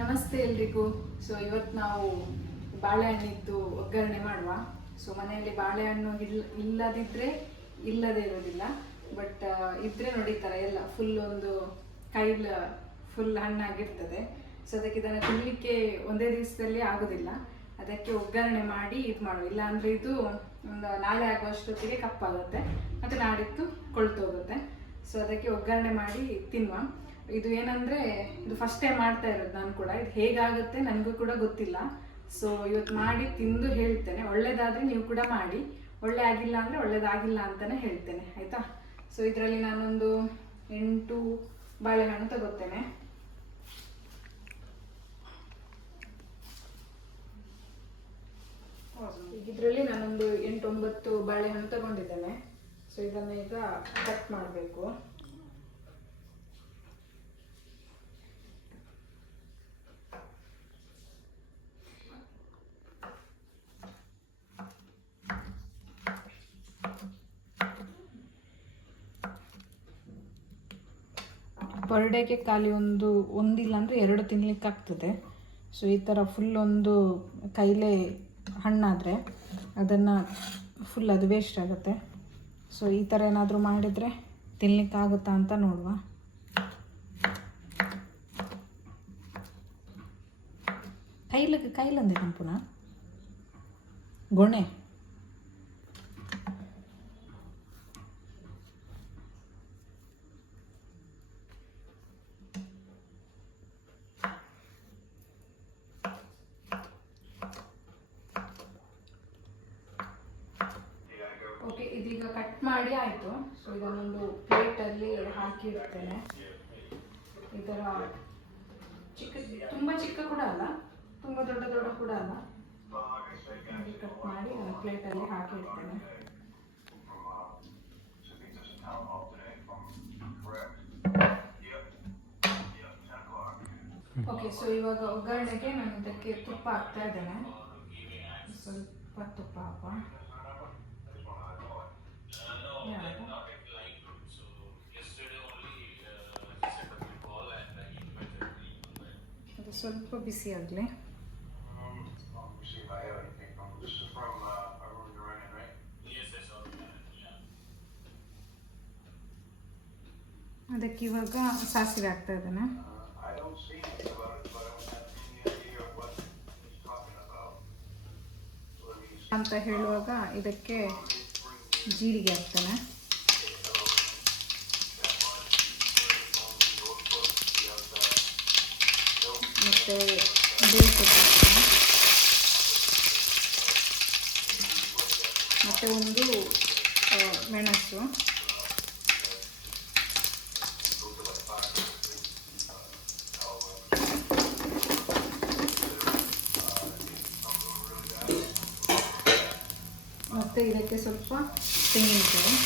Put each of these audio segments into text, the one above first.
ನಮಸ್ತೆ ಎಲ್ರಿಗೂ. ಸೊ ಇವತ್ತು ನಾವು ಬಾಳೆಹಣ್ಣಿದ್ದು ಒಗ್ಗರಣೆ ಮಾಡುವ. ಸೊ ಮನೆಯಲ್ಲಿ ಬಾಳೆಹಣ್ಣು ಇಲ್ಲದಿದ್ದರೆ ಇಲ್ಲದೇ ಇರೋದಿಲ್ಲ, ಬಟ್ ಇದ್ರೆ ನೋಡಿ ಈ ಥರ ಎಲ್ಲ ಫುಲ್ ಒಂದು ಕೈಲ್ ಫುಲ್ ಹಣ್ಣಾಗಿರ್ತದೆ. ಸೊ ಅದಕ್ಕೆ ಇದನ್ನು ತಿನ್ನಲಿಕ್ಕೆ ಒಂದೇ ದಿವಸದಲ್ಲಿ ಆಗೋದಿಲ್ಲ. ಅದಕ್ಕೆ ಒಗ್ಗರಣೆ ಮಾಡಿ ಇದು ಮಾಡುವ, ಇಲ್ಲ ಅಂದರೆ ಇದು ಒಂದು ನಾಳೆ ಆಗುವಷ್ಟೊತ್ತಿಗೆ ಕಪ್ಪಾಗುತ್ತೆ ಮತ್ತು ನಾಡಿದ್ದು ಕೊಳ್ತೋಗುತ್ತೆ. ಸೊ ಅದಕ್ಕೆ ಒಗ್ಗರಣೆ ಮಾಡಿ ತಿನ್ನುವ. ಇದು ಏನಂದರೆ ಇದು ಫಸ್ಟ್ ಟೈಮ್ ಮಾಡ್ತಾ ಇರೋದು ನಾನು ಕೂಡ. ಇದು ಹೇಗಾಗುತ್ತೆ ನನಗೂ ಕೂಡ ಗೊತ್ತಿಲ್ಲ. ಸೊ ಇವತ್ತು ಮಾಡಿ ತಿಂದು ಹೇಳ್ತೇನೆ. ಒಳ್ಳೇದಾದರೆ ನೀವು ಕೂಡ ಮಾಡಿ, ಒಳ್ಳೆ ಆಗಿಲ್ಲ ಅಂದರೆ ಒಳ್ಳೇದಾಗಿಲ್ಲ ಅಂತಲೇ ಹೇಳ್ತೇನೆ, ಆಯಿತಾ? ಸೊ ಇದರಲ್ಲಿ ನಾನೊಂದು 8 ಬಾಳೆಹಣ್ಣು ತಗೋತೇನೆ. ಇದರಲ್ಲಿ ನಾನೊಂದು 8-9 ಬಾಳೆಹಣ್ಣು ತಗೊಂಡಿದ್ದೇನೆ. ಸೊ ಇದನ್ನು ಈಗ ಕಟ್ ಮಾಡಬೇಕು. ಪರ್ ಡೇಗೆ ಖಾಲಿ ಒಂದಿಲ್ಲ ಅಂದರೆ 2 ತಿನ್ಲಿಕ್ಕೆ ಆಗ್ತದೆ. ಸೊ ಈ ಥರ ಫುಲ್ ಒಂದು ಕೈಲೇ ಹಣ್ಣಾದರೆ ಅದನ್ನು ಫುಲ್ ಅದು ವೇಸ್ಟ್ ಆಗುತ್ತೆ. ಸೊ ಈ ಥರ ಏನಾದರೂ ಮಾಡಿದರೆ ತಿನ್ಲಿಕ್ಕಾಗುತ್ತಾ ಅಂತ ನೋಡುವ. ಕೈಲಂದೆ ಕಂಪುನ ಗೊಣೆ. ಓಕೆ, ಇದೀಗ ಕಟ್ ಮಾಡಿ ಆಯಿತು. ಸೊ ಇದನ್ನೊಂದು ಪ್ಲೇಟಲ್ಲಿ ಹಾಕಿ ಇಡ್ತೇನೆ. ಈ ಥರ ತುಂಬ ಚಿಕ್ಕ ಕೂಡ ಅಲ್ಲ, ತುಂಬ ದೊಡ್ಡ ಕೂಡ ಅಲ್ಲ. ಕಟ್ ಮಾಡಿ ಒಂದು ಪ್ಲೇಟಲ್ಲಿ ಹಾಕಿ ಇಡ್ತೇನೆ. ಓಕೆ, ಸೊ ಇವಾಗ ಒಗ್ಗರಣೆಗೆ ನಾನು ಇದಕ್ಕೆ ತುಪ್ಪ ಹಾಕ್ತಾ ಇದ್ದೇನೆ. ಸ್ವಲ್ಪ ತುಪ್ಪ ಹಾಕುವ. ಅದು ಸ್ವಲ್ಪ ಬಿಸಿ ಆಗಲಿ. ಅದಕ್ಕೆ ಇವಾಗ ಸಾಸಿವೆ ಹಾಕ್ತಾ ಇದ್ದೇನೆ. ಅಂತ ಹೇಳುವಾಗ ಇದಕ್ಕೆ ಜೀರಿಗೆ ಹಾಕ್ತೇನೆ. ಮತ್ತು ಬೇಯಿಸೋದು ಮತ್ತು ಒಂದು ಮೆಣಸು, ಮತ್ತು ಇದಕ್ಕೆ ಸ್ವಲ್ಪ ತೆಂಗಿನಕಾಯಿ,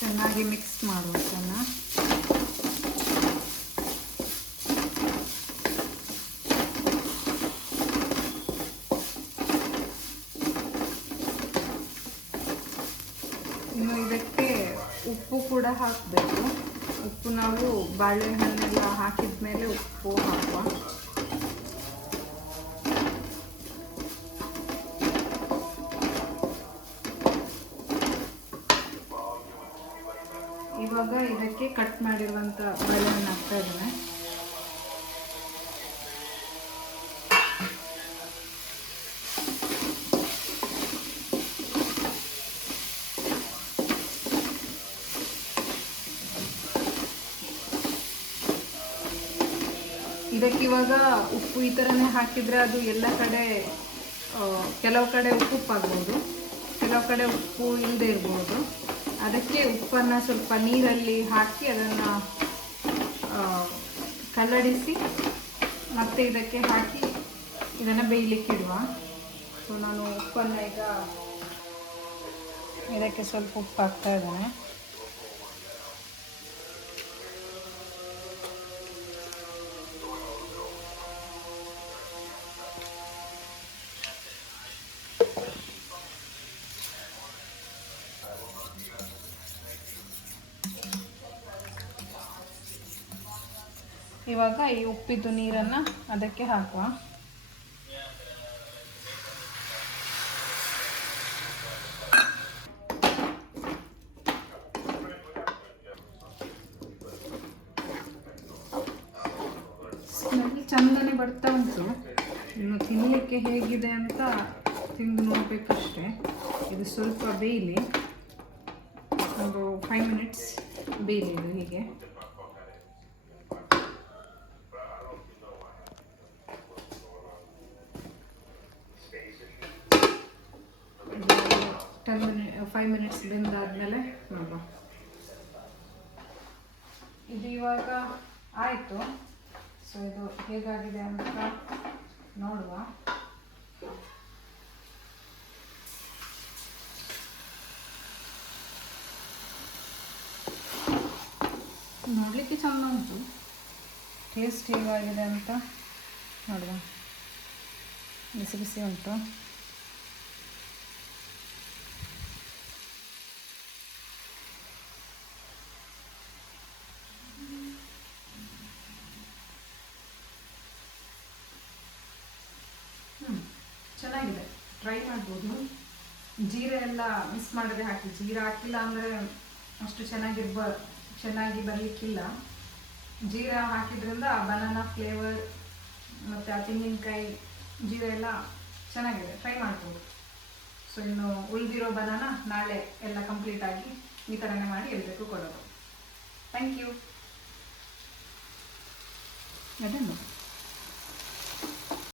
ಚೆನ್ನಾಗಿ ಮಿಕ್ಸ್ ಮಾಡುವುದನ್ನು. ಇನ್ನು ಇದಕ್ಕೆ ಉಪ್ಪು ಕೂಡ ಹಾಕಬೇಕು. ಉಪ್ಪು ನಾವು ಬಾಳೆಹಣ್ಣೆಲ್ಲ ಹಾಕಿದ ಮೇಲೆ ಉಪ್ಪು ಹಾಕುವ. ಇವಾಗ ಇದಕ್ಕೆ ಕಟ್ ಮಾಡಿರುವಂಥ ಬಾಳೆಹಣ್ಣು ಹಾಕ್ತಾ ಇದ್ದೇನೆ. ಇದಕ್ಕೆ ಇವಾಗ ಉಪ್ಪು ಈ ಥರನೇ ಹಾಕಿದರೆ ಅದು ಎಲ್ಲ ಕಡೆ ಕೆಲವು ಕಡೆ ಉಪ್ಪಾಗ್ಬೋದು, ಕೆಲವು ಕಡೆ ಉಪ್ಪು ಇಲ್ಲದೆ ಇರ್ಬೋದು. ಅದಕ್ಕೆ ಉಪ್ಪನ್ನು ಸ್ವಲ್ಪ ನೀರಲ್ಲಿ ಹಾಕಿ ಅದನ್ನು ಕಲ್ಲಡಿಸಿ ಮತ್ತೆ ಇದಕ್ಕೆ ಹಾಕಿ ಇದನ್ನು ಬೇಯಲಿಕ್ಕೆ ಇಡುವ. ಸೊ ನಾನು ಉಪ್ಪನ್ನು ಈಗ ಇದಕ್ಕೆ ಸ್ವಲ್ಪ ಉಪ್ಪು ಹಾಕ್ತಾ ಇದ್ದೇನೆ. ಇವಾಗ ಈ ಉಪ್ಪಿದ್ದು ನೀರನ್ನು ಅದಕ್ಕೆ ಹಾಕುವ. ಸ್ಮೆಲ್ ಚಂದನೆ ಬರ್ತಾ ಉಂಟು. ಇನ್ನು ತಿನ್ನಲಿಕ್ಕೆ ಹೇಗಿದೆ ಅಂತ ತಿಂದು ನೋಡಬೇಕಷ್ಟೆ. ಇದು ಸ್ವಲ್ಪ ಬೇಯಲಿ, ಒಂದು 5 ಮಿನಿಟ್ಸ್ ಬೇಯಲಿ ಇದು ಹೀಗೆ. ಇದು 5 ಮಿನಿಟ್ಸ್ ಬೆಂದಾದ್ಮೇಲೆ ನೋಡುವ. ಇದು ಇವಾಗ ಆಯಿತು. ಸೊ ಇದು ಹೇಗಾಗಿದೆ ಅಂತ ನೋಡುವ. ನೋಡಲಿಕ್ಕೆ ಚೆಂದ ಉಂಟು, ಟೇಸ್ಟ್ ಹೇಗಾಗಿದೆ ಅಂತ ನೋಡುವ. ಬಿಸಿ ಬಿಸಿ ಉಂಟು. ಚೆನ್ನಾಗಿದೆ, ಟ್ರೈ ಮಾಡ್ಬೋದು. ಜೀರ ಎಲ್ಲ ಮಿಸ್ ಮಾಡದೆ ಹಾಕಿ. ಜೀರ ಹಾಕಿಲ್ಲ ಅಂದರೆ ಅಷ್ಟು ಚೆನ್ನಾಗಿ ಬರಲಿಕ್ಕಿಲ್ಲ. ಜೀರ ಹಾಕಿದ್ರಿಂದ ಆ ಬನಾನಾ ಫ್ಲೇವರ್ ಮತ್ತು ಆ ತೆಂಗಿನಕಾಯಿ ಜೀರ ಎಲ್ಲ ಚೆನ್ನಾಗಿದೆ, ಟ್ರೈ ಮಾಡ್ಬೋದು. ಸೊ ಇನ್ನು ಉಳಿದಿರೋ ಬನಾನಾ ನಾಳೆ ಎಲ್ಲ ಕಂಪ್ಲೀಟಾಗಿ ಈ ಥರನೇ ಮಾಡಿ ಎಲ್ಲರಿಗೂ ಕೊಡೋದು. Thank you.